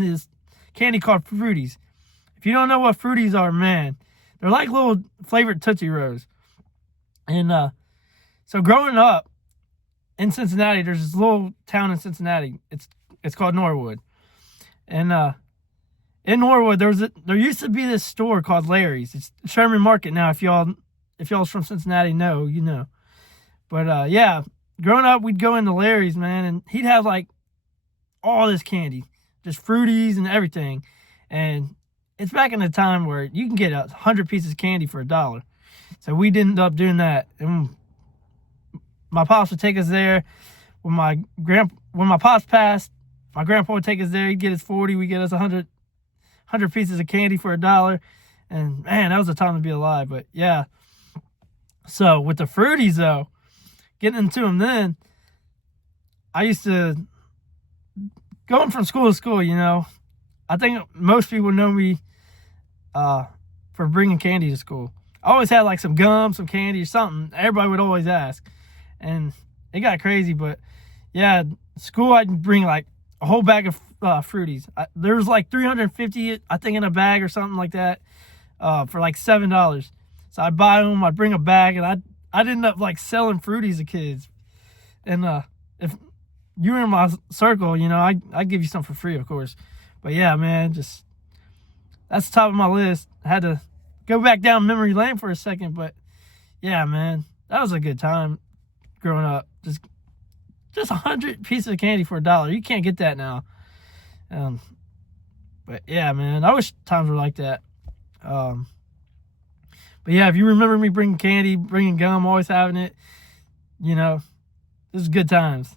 this candy called Fruities. If you don't know what Fruities are, man, they're like little flavored Tootsie Rolls. And so growing up in Cincinnati, there's this little town in Cincinnati. It's called Norwood. And in Norwood, there used to be this store called Larry's. It's Sherman Market now. If y'all's from Cincinnati, know you know. But yeah, growing up, we'd go into Larry's, man, and he'd have like all this candy, just Fruities and everything. And it's back in the time where you can get 100 pieces of candy for $1. So we'd end up doing that. And my pops would take us there. When my pops passed, my grandpa would take us there. He'd get us 40. We'd get us 100 pieces of candy for $1. And man, that was a time to be alive. But yeah. So with the Fruities though, getting into them then, I used to, going from school to school, you know, I think most people know me for bringing candy to school. I always had like some gum, some candy or something. Everybody would always ask. And it got crazy, but yeah, school I'd bring like a whole bag of Fruities. There was like 350, I think, in a bag or something like that for like $7. So I'd buy them, I'd bring a bag, and I'd end up like selling Fruities to kids. And if you were in my circle, you know, I'd give you some for free, of course. But yeah, man, just that's the top of my list. I had to go back down memory lane for a second, but yeah, man, that was a good time growing up. Just 100 pieces of candy for $1. You can't get that now. But yeah, man, I wish times were like that. But yeah, if you remember me bringing candy, bringing gum, always having it, you know, this is good times.